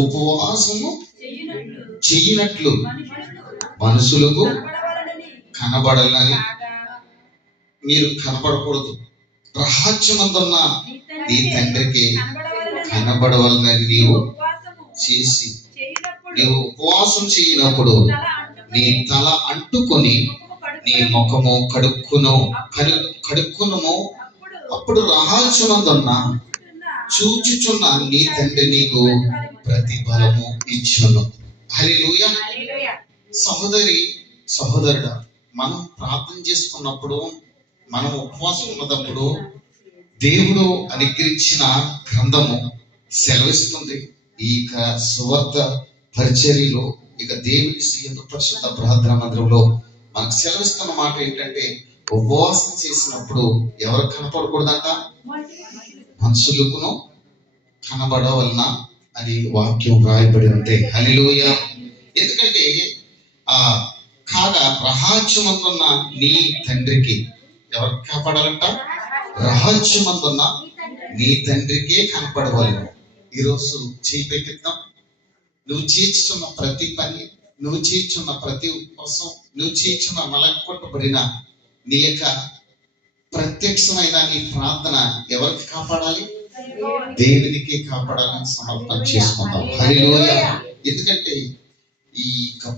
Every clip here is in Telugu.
ఉపవాసము చెయ్యినట్లు మనుషులకు కనబడాలని. మీరు కనబడకూడదు, రహస్యమందున్న నీ తండ్రికి కనబడవాలని నీవు చేసి, నీవు ఉపవాసం చేయనప్పుడు నీ తల అంటుకొని నీ ముఖము కడుక్కును. అప్పుడు రహస్యమందున్న చూచుచున్న నీ తండ్రి నీకు ప్రతిఫలము ఇచ్చును. హల్లెలూయా. సహోదరుడా, మనం ప్రార్థన చేసుకున్నప్పుడు, మనం ఉపవాసం ఉన్నప్పుడు దేవుడు అనుగ్రహించిన గ్రంథము సెలవిస్తుంది. ఈ సువార్త పరిచర్యలో ఇక దేవుని శ్రీయందు పరిశుద్ధ ప్రార్థన మందిరంలో మనకు సెలవిస్తున్న మాట ఏంటంటే, ఉపవాసం చేసినప్పుడు ఎవరు కనపడకూడదంట? మనుషులకును కనబడవలన అని వాక్యం రాయబడి ఉంటే. హల్లెలూయా. ఎందుకంటే కాగా రహస్యమందున్న నీ తండ్రికి ఎవరు కనపడాలంట? రహస్యమందున్న నీ తండ్రికే కనపడవలను. ఈరోజు చేయి పైకెత్తాం. నువ్వు చేర్చున్న ప్రతి పని, నువ్వు చేర్చున్న ప్రతి ఉపవాసం, నువ్వు చేర్చున్న మలకొట్టబడిన నీ యొక్క ప్రత్యక్షమైన నీ ప్రార్థన ఎవరికి కాపాడాలి? దేవునికి కాపాడాలని సమర్పణ చేసుకుందాం. హల్లెలూయా. ఎందుకంటే ఈ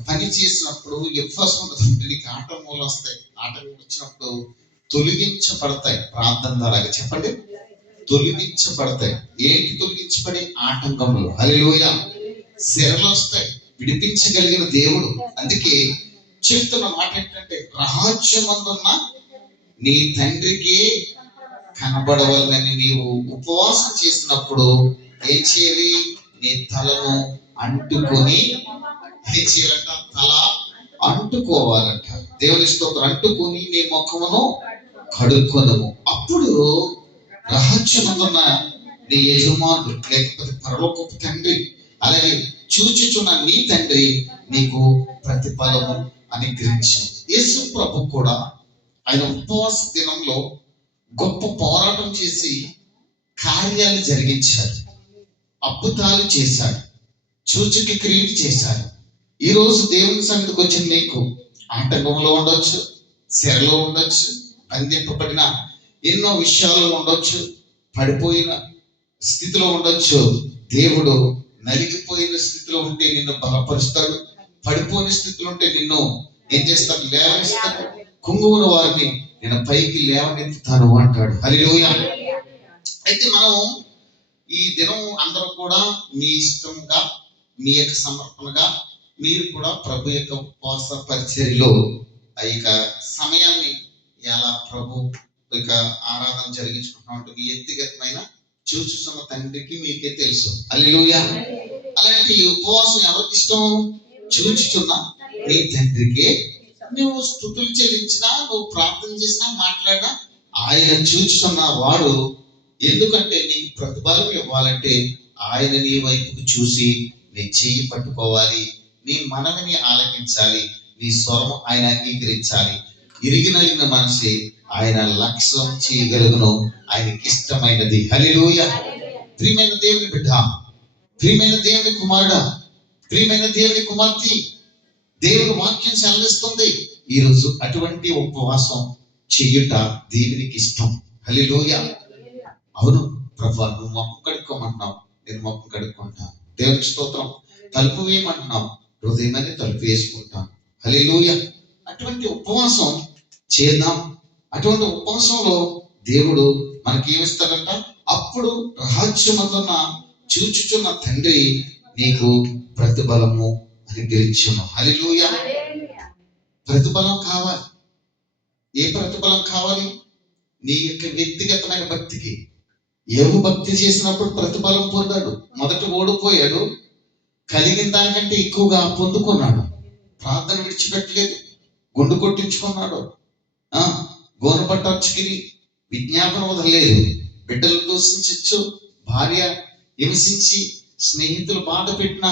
పని చేసినప్పుడు నీకు ఆటంకాలు వస్తాయి. ఆటంకం వచ్చినప్పుడు తొలగించబడతాయి. ప్రార్థన ద్వారా చెప్పండి, తొలగించబడతాయి. ఏంటి తొలగించబడి? ఆటంకములు. హల్లెలూయా. శిరలు వస్తాయి, విడిపించగలిగిన దేవుడు. అందుకే చెప్తున్న మాట ఏంటంటే, రహస్యమందున్న నీ తండ్రికి కనబడవాలని నీవు ఉపవాసం చేసినప్పుడు ఏం చేయాలి? నీ తలను అంటుకొని ఏం చేయాలంట? తల అంటుకోవాలంట. దేవుని స్తోత్రం. అంటుకొని నీ ముఖమును కడుక్కొనుము. అప్పుడు రహస్యమందున్న నీ యజమానుడు, లేకపోతే పరలోకపు తండ్రి, అలాగే చూచుచున్న నీ తండ్రి నీకు ప్రతిఫలము అనుగ్రహించు. యేసు ప్రభు కూడా ఆయన ఉపవాస దినంలో గొప్ప పోరాటం చేసి కార్యాలు జరిగించాడు, అద్భుతాలు చేశాడు, సూచక క్రియలు చేశాడు. ఈరోజు దేవుని సన్నిధికి వచ్చిన నీకు ఆటంకంలో ఉండొచ్చు, శరలో ఉండొచ్చు, బంధింపబడిన ఎన్నో విషయాలు ఉండొచ్చు, పడిపోయిన స్థితిలో ఉండొచ్చు. దేవుడు నలిగిపోయిన స్థితిలో ఉంటే నిన్ను బలపరుస్తాడు. పడిపోయిన స్థితిలో ఉంటే నిన్ను ఏం చేస్తాడు? లేవనిస్తాడు. కుంగువున వారిని నేను పైకి లేవనెత్తుతాను అంటాడు. హల్లెలూయా. అయితే మనం ఈ దినం అందరూ కూడా మీ ఇష్టంగా, మీ యొక్క సమర్పణగా మీరు కూడా ప్రభు యొక్క ఉపవాస పరిచర్యలో ఆ యొక్క సమయాన్ని ఎలా ప్రభు యొక్క ఆరాధన జరిగించుకుంటున్నామంటే మీ వ్యక్తిగతమైన చూచుతున్న తండ్రికి మీకే తెలుసు. హల్లెలూయా. అలాంటి ఉపవాసం ఎవరికి ఇష్టం? చూచుతున్న నీ తండ్రికి. నువ్వు స్తుతులు చెల్లించినా, నువ్వు ప్రార్థన చేసినా, మాట్లాడినా ఆయన చూచుతున్న వాడు. ఎందుకంటే నీకు ప్రతిఫలం ఇవ్వాలంటే ఆయన నీ వైపుకు చూసి నీ చెయ్యి పట్టుకోవాలి, నీ మనవిని ఆలకించాలి, నీ స్వరం ఆయన అంగీకరించాలి. ఇరిగినలిగిన మనసే ఆయన లక్ష్యం చేయగలుగును. ఆయనకి ఇష్టమైనది. హల్లెలూయా. ప్రియమైన దేవుని బిడ్డ, ప్రియమైన దేవుని కుమారుడా, ప్రియమైన దేవుని కుమార్తె, దేవుని వాక్యం సెలవిస్తుంది ఈరోజు అటువంటి ఉపవాసం చెయ్యుట దేవునికి ఇష్టం. హల్లెలూయా. అవును ప్రభా, నువ్వు మొక్క కడుక్కోమంటున్నావు, నేను మొక్క కడుక్కుంటాను. దేవునికి స్తోత్రం. తలుపు వేయమంటున్నావు, హృదయమని తలుపు వేసుకుంటాను. హల్లెలూయా. అటువంటి ఉపవాసం చేద్దాం. అటువంటి ఉపవాసంలో దేవుడు మనకి ఏమిస్తాడంట? అప్పుడు రహస్యమందున్న చూచుచున్న తండ్రి నీకు ప్రతిఫలము అనుగ్రహించును. హల్లెలూయా. ప్రతిఫలం కావాలి. ఏ ప్రతిఫలం కావాలి? నీ యొక్క వ్యక్తిగతమైన భక్తికి. యోబు భక్తి చేసినప్పుడు ప్రతిఫలం పొందాడు. మొదట ఓడిపోయాడు, కలిగిన దానికంటే ఎక్కువగా పొందుకున్నాడు. ప్రార్థన విడిచిపెట్టలేదు, గుండు కొట్టించుకున్నాడు, గోను పట్టర్చుకుని విజ్ఞాపన వదలలేదు. బిడ్డలు దూషించచ్చు, భార్య హింసించి, స్నేహితులు బాధ పెట్టిన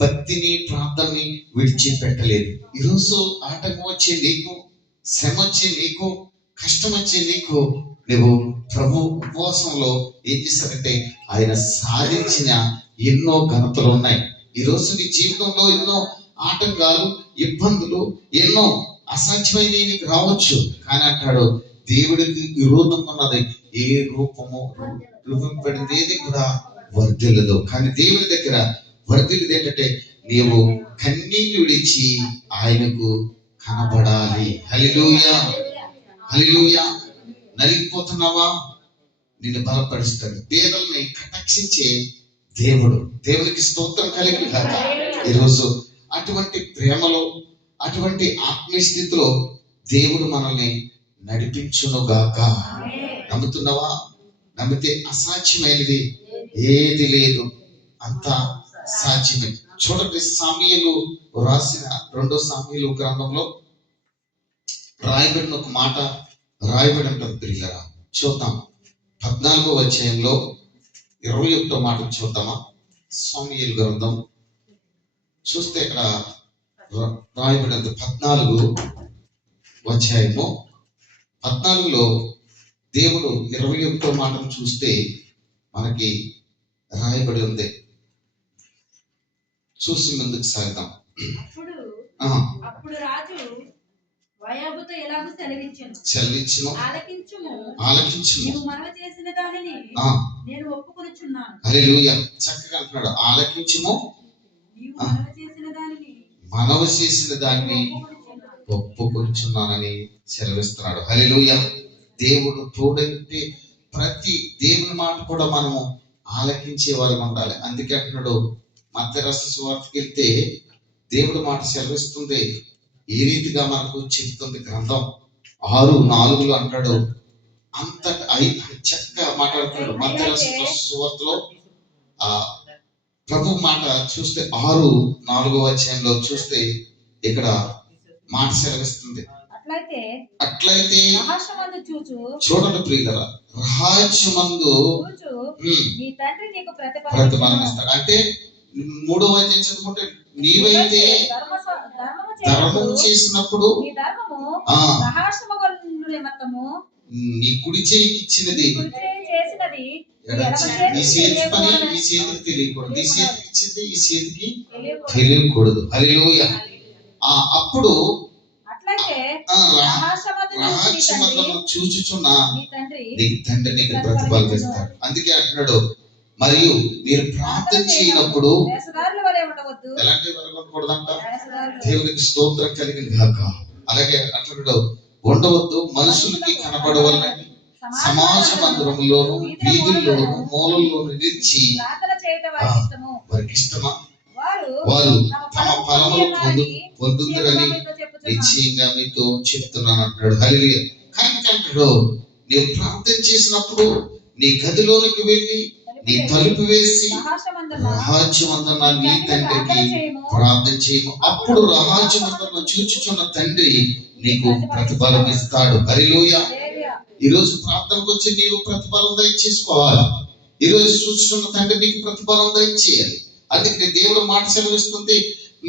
భక్తిని, ప్రార్థనని విడిచిపెట్టలేదు. ఈరోజు ఆటంకం వచ్చే నీకు, శ్రమ వచ్చే నీకు, కష్టం వచ్చే నీకు నువ్వు ప్రభు ఉపవాసంలో ఏం చేశారంటే ఆయన సాధించిన ఎన్నో ఘనతలు ఉన్నాయి. ఈరోజు నీ జీవితంలో ఎన్నో ఆటంకాలు, ఇబ్బందులు, ఎన్నో అసాధ్యమైనవి నీకు రావచ్చు. కానీ అంటాడు, దేవుడికి విరోధం ఉన్నది ఏ రూపం ఏది కూడా వర్ధిల్లదు. కానీ దేవుని దగ్గర వర్ధిల్లుది ఏంటంటే నీవు కన్నీళ్లు విడిచి ఆయనకు కనబడాలి. హల్లెలూయా, హల్లెలూయా. నలిగిపోతున్నావా? నిన్ను బలపరుస్తాడు. పేదల్ని కటాక్షించే దేవుడు. దేవునికి స్తోత్రం కలిగి కాక ఈరోజు అటువంటి ప్రేమలో, అటువంటి ఆత్మీయ స్థితిలో దేవుడు మనల్ని నడిపించునుగాక. నమ్ముతున్నావా? నమ్మితే అసాధ్యమైనది ఏది లేదు, అంతా సాధ్యమే. చూడండి, సామ్యూయేలు రాసిన 2వ సామ్యూయేలు గ్రంథంలో రాయబడిన ఒక మాట రాయబడి ఉంటుంది ప్రియులారా. చూద్దాం 14వ అధ్యాయంలో 21వ మాట చూద్దామా? సామ్యూయేలు గ్రంథం చూస్తే ఇక్కడ రాయబడిన 14వ అధ్యాయము 14లో దేవుడు 21వ మాటను చూస్తే మనకి రాయబడి ఉంది. చూసి ముందుకు సాగుతాం. అప్పుడు రాజు వయోబుతో ఎలాగూ సెలవిచ్చును, ఆలకించుము, నీవు మనవి చేసిన దానిని నేను ఒప్పుకొనుచున్నాను. హల్లెలూయా. చక్కగా అంటున్నాడు, ఆలకించుము, నీవు మనవి చేసిన దాన్ని ఒప్పుకొనుచున్నానని సెలవిస్తున్నాడు. హల్లెలూయా. దేవుడు తోడంటే ప్రతి దేవుని మాట కూడా మనము ఆలకించే వారు ఉండాలి. అందుకే అంటున్నాడు, మత్తయి రాసిన సువార్తకి వెళ్తే దేవుడు మాట సెలవిస్తుంది. ఏ రీతిగా మనకు చెప్తుంది గ్రంథం 6:4 అంటాడు. అంత చక్కగా మాట్లాడుతున్నాడు. మత్తయి రాసిన సువార్తలో ప్రభు మాట చూస్తే 6:4 అధ్యాయంలో చూస్తే ఇక్కడ మాట సెలవిస్తుంది. అట్లయితే చూడండి ప్రియులారా, రహస్యమందు ప్రతిఫలం ఇస్తాడు. అంటే 3వ అధ్యాయం చదువుకుంటే నీవైతే ధర్మం చేసినప్పుడు నీ కుడి చేయికి ఇచ్చినది నీ చేతి పని ఈ చేతికి తెలియకూడదు, నీ చేతికి ఇచ్చింది ఈ చేతికి తెలియకూడదు. హల్లెలూయా. అప్పుడు రహస్యమందును చూచుచున్న నీకు తండ్రి నీకు ప్రతిఫలం ఇస్తాడు. అందుకే అంటున్నాడు, మరియు మీరు ప్రార్థన చేయనప్పుడు ఎలాంటి వరకు ఉండకూడదంట. దేవునికి స్తోత్రం కలిగింది కాక. అలాగే అంటున్నాడు, ఉండవద్దు మనుషులకి కనబడవాలని సమాజ మందిరంలోను, వీధుల్లోను, మూలల్లోను నిలిచి వారికి ఇష్టమా వారు తమ ఫలములు పొందుతారని నిశ్చయంగా మీతో చెప్తున్నాను అంటున్నాడు. హల్లెలూయా. కానీ అంటాడు, నీవు ప్రార్థన చేసినప్పుడు నీ గదిలోనికి వెళ్ళి నీ తలుపు వేసి రహస్యమందున నీ తండ్రికి ప్రార్థన చేయము. అప్పుడు రహస్యమందున చూచుచున్న తండ్రి నీకు ప్రతిఫలం ఇస్తాడు. హల్లెలూయా. ఈరోజు ప్రార్థనకు వచ్చి నీవు ప్రతిఫలం దయచేసుకోవాలి. ఈరోజు చూచుచున్న తండ్రి నీకు ప్రతిఫలం దయచేయాలి. అందుకే దేవుడు మాట సెలవిస్తుంది,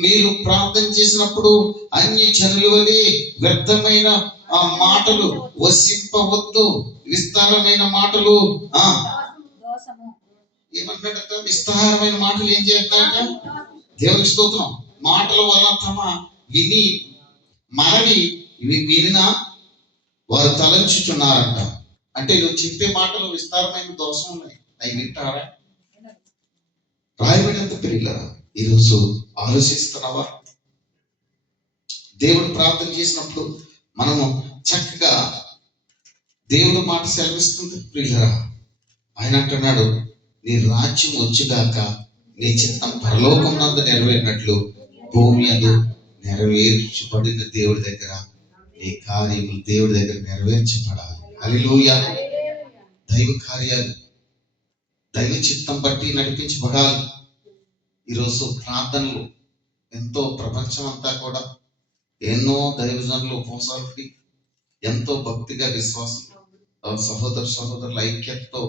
మీరు ప్రార్థన చేసినప్పుడు అన్ని జనుల వలె వ్యర్థమైన మాటలు వసింపవద్దు. విస్తారమైన మాటలు ఏమంటాడట? విస్తారమైన మాటలు ఏం చేస్తాడట? దేవునికి స్తోత్రం. మాటల వల్ల తమ మనవి వినిన వారు తలంచుచున్నారంట. అంటే నువ్వు చెప్పే మాటలు విస్తారమైన దోషం ఉన్నాయి, అవి వింటారా? రాయబడినంత ప్రియులారా, ఈరోజు ఆలోచిస్తున్నావా? దేవుడు ప్రార్థన చేసినప్పుడు మనము చక్కగా దేవుడు మాట సెలవిస్తుంది ప్రియులారా. ఆయన అంటున్నాడు, నీ రాజ్యం వచ్చుగాక, నీ చిత్తం పరలోకం నందు నెరవేరినట్లు భూమి అందు నెరవేర్చబడిన దేవుడి దగ్గర నీ కార్యములు దేవుడి దగ్గర నెరవేర్చబడాలి. హల్లెలూయా. దైవ కార్యాలు దైవ చిత్తం బట్టి నడిపించబడాలి. ఈరోజు ప్రార్థనలు ఎంతో ప్రపంచం అంతా కూడా ఎన్నో దైవజనులు ఉపవాసాలకి ఎంతో భక్తిగా విశ్వాసం సహోదరుల ఐక్యతతో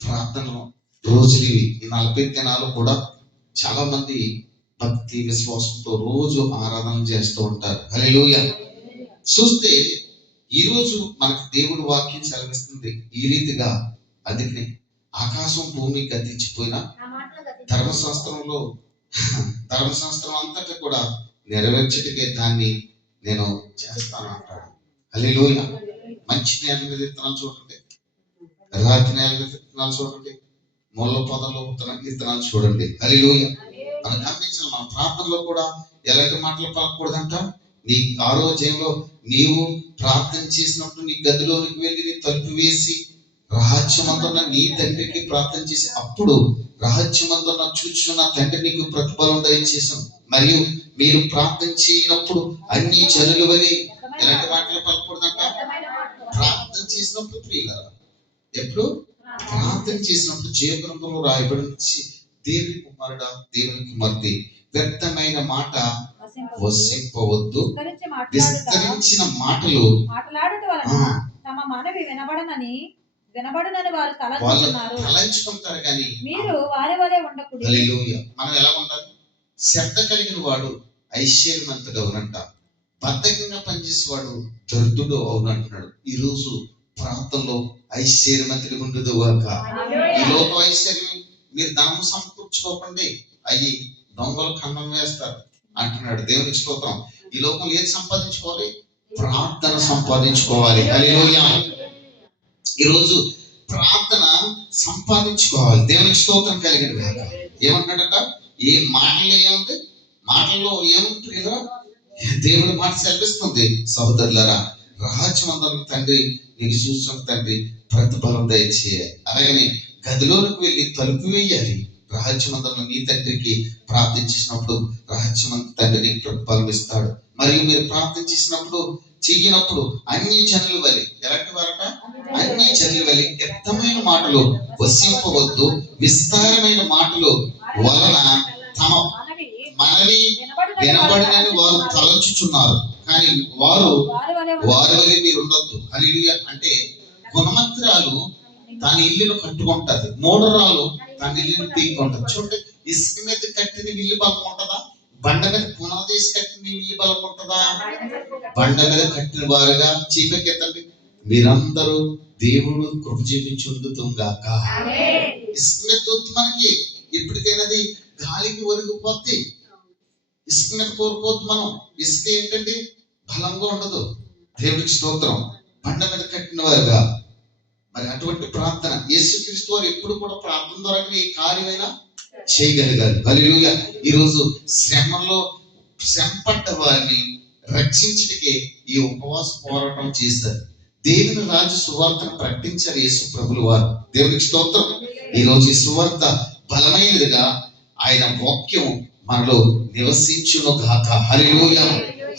ప్రార్థనలు రోజులు ఈ 40 దినాలు కూడా చాలా మంది భక్తి విశ్వాసంతో రోజు ఆరాధన చేస్తూ ఉంటారు. హల్లెలూయా. చూస్తే ఈ రోజు మనకు దేవుడు వాక్యం సెలవిస్తుంది ఈ రీతిగా. అందుకని ఆకాశం భూమి గతించిపోయినా నా మాటలు గతించు. ధర్మశాస్త్రం అంతటా కూడా నెరవేర్చటకే దాన్ని నేను చేస్తాను అంటాడు. హల్లెలూయా. మంచి నేల మీద విత్తనాలు చూడండి, రాతి నేల మీద విత్తనాలు చూడండి, ముళ్ళ పొదలో విత్తనాలు చూడండి. హల్లెలూయా. మనం గమనించాలి, మన ప్రార్థనలో కూడా ఎలాంటి మాటలు పలకూడదంట. నీ ఆరోగ్యంలో నీవు ప్రార్థన చేసినప్పుడు నీ గదిలోనికి వెళ్ళి నీ తలుపు వేసి రహస్యమందున్న నీ తండ్రికి ప్రార్థన చేసి అప్పుడు రహస్యమందున్న చూచున్న తండ్రి నీకు ప్రతిఫలం దయచేసాం. మరియు మీరు ప్రార్థన చేయనప్పుడు అన్ని జనుల వలె ఎలాంటి మాటలు పలకూడదంట. ప్రార్థన చేసినప్పుడు ప్రియులారా, ఎప్పుడు ప్రార్థన చేసినప్పుడు జీవగ్రంథంలో రాయబడిన దేవుని కుమారుడా, దేవుని కుమార్తె, వ్యర్థమైన మాట వసింపవద్దు. విస్తరించిన మాటలు మాట్లాడుట వలన తమ మనవి వినబడునని వారు తలంచుకుంటారు కానీ మీరు వారి వలె ఉండకూడదు. హల్లెలూయా. మనం ఎలా ఉండాలి? శ్రద్ధ కలిగిన వాడు ఐశ్వర్యవంతుడు అవునంట, బద్ధకంగా పనిచేసేవాడు దరిద్రుడు అవునంటున్నాడు. ఈ రోజు ప్రాంతంలో ఐశ్వర్యవంతుడు ఉండదు గాక. ఈ లోక ఐశ్వర్యం మీరు ధనం సమకూర్చుకోకండి, అయ్యి దొంగలు కన్నం వేస్తారు అంటున్నాడు. దేవునికి స్తోత్రం. ఈ లోకంలో ఏది సంపాదించుకోవాలి? ప్రార్థన సంపాదించుకోవాలి. హల్లెలూయా. ఈరోజు ప్రార్థన సంపాదించుకోవాలి. దేవునికి స్తోత్రం కలిగిన గాక. ఏమన్నాడట? ఏ మాటల్లో ఏముంది? మాటల్లో ఏముంది ప్రియులారా? దేవుడి మాట సెలవిస్తుంది. సహోదరులారా, రహస్యమందున్న తండ్రి నీకు చూసిన తండ్రి ప్రతిఫలం దయచేయాలి. అలాగని గదిలోనికి వెళ్ళి తలుపు వేయాలి. రహస్యమందున్న నీ తండ్రికి ప్రార్థన చేసినప్పుడు రహస్యమంత తండ్రి నీకు ప్రతిఫలం ఇస్తాడు. మరియు మీరు ప్రార్థన చేసినప్పుడు చెయ్యినప్పుడు అన్ని జనుల వలె, ఎలాంటి వారట? అన్ని జనుల వలె వ్యర్థమైన మాటలు వసింపవద్దు. విస్తారమైన మాటలు వలన తమ మనవి వినబడినని వారు తలంచుచున్నారు, కానీ వారు వారి వలె మీరు ఉండొద్దు. హల్లెలూయా. అంటే గుణమంతురాలు తన ఇల్లును కట్టుకుంటది, మూఢరాలు తన ఇల్లును పీక్కుంటది. చూడండి, ఇసుక మీద కట్టిన ఇల్లు బలం ఉంటుందా? బండ మీద పునాదేసి కట్టిన ఇల్లు బలం ఉంటుందా? బండ మీద కట్టిన వారుగా చీపెక్కెత్తండి. మీరందరూ దేవుడు కృప చూపించుగాక. ఇసుక మీద తొత్తు మనకి ఎప్పటికైనాది గాలికి ఒరిగిపోద్ది. ఇసుక మీద కోరుకోవద్దు మనం. ఇసుక ఏంటండి? బలంగా ఉండదు. దేవుడికి స్తోత్రం. బండ మీద కట్టిన వారుగా మరి అటువంటి ప్రార్థన యేసుక్రీస్తు వారు ఎప్పుడు కూడా ప్రార్థన ద్వారా ఏ కార్యమైనా చేయగలిగారు. హల్లెలూయా. ఈరోజు శ్రమలో శ్రమపడ్డ వారిని రక్షించడానికి ఈ ఉపవాస పోరాటం చేశారు. దేవుని రాజు సువార్తను ప్రకటించారు యేసు ప్రభులు వారు. దేవునికి స్తోత్రం. ఈరోజు ఈ సువార్త బలమైనదిగా ఆయన వాక్యం మనలో నివసించును గాక. హల్లెలూయా.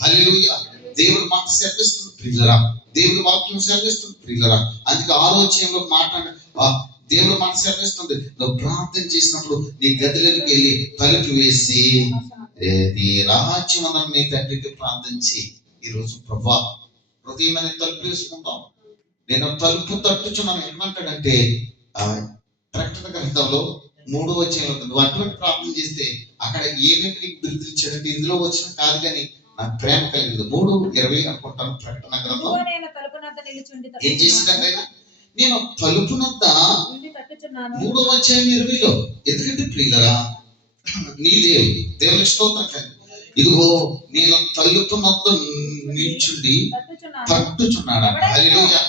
హల్లెలూయా. దేవుని మాట సెలవిస్తుంది ప్రియులారా, దేవుని వాక్యం సెలవిస్తుంది ప్రియులారా. అందుకే ఆలోచనలో మాట్లాడ దేవుడు మాట సెలవిస్తుంది. నువ్వు ప్రార్థన చేసినప్పుడు నీ గదిలోకి వెళ్ళి తలుపు వేసి నీ రాజ్యమందరం నీ తండ్రికి ప్రార్థించి. ఈరోజు ప్రభా హృదయం అనే తలుపు వేసుకుంటాం. నేను తలుపు తట్టుచున్నాను. ఏమంటాడంటే ప్రకటన గ్రంథంలో 3వ వచనంలో ఉంటుంది. నువ్వు అటువంటి ప్రార్థన చేస్తే అక్కడ ఏమేమి నీకు బిరుదిచ్చాడంటే ఇందులో వచ్చిన కాదు కానీ నాకు ప్రేమ కలిగింది. 3:20 అనుకుంటాను ప్రకటన గ్రంథం. ఏం చేసిందంటే నేను తలుపునొద్ద 3వ అధ్యాయం 20లో. ఎందుకంటే ప్రియులరా, నీ దేవునికి స్తోత్రం కానీ ఇదిగో నేను తలుపునొద్ద నిల్చుండి తట్టుచున్నాడా. హల్లెలూయా.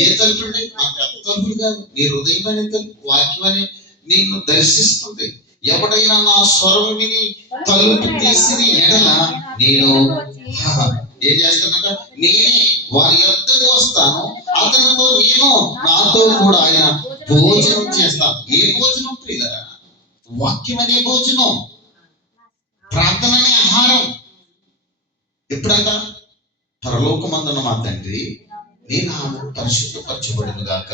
ఏ తలుపు అండి? ఆ పెద్ద తలుపులు కాదు, నీ హృదయం అనే తలుపు, వాక్యం అని నిన్ను దర్శిస్తుంది. ఎవడైనా నా స్వరం విని తలుపు తీసిన ఎడల నేను ఏం చేస్తానంట? నేనే వారి యొద్దకు వస్తాను, అతనితో నేను నాతో కూడా ఆయన భోజనం చేస్తాను. ఏ భోజనం ప్రియులారా? వాక్యం అనే భోజనం, ప్రార్థన అనే ఆహారం. ఎప్పుడంట? పరలోకమందున్న మా తండ్రి నీ నామము పరిశుద్ధపరచబడును గాక.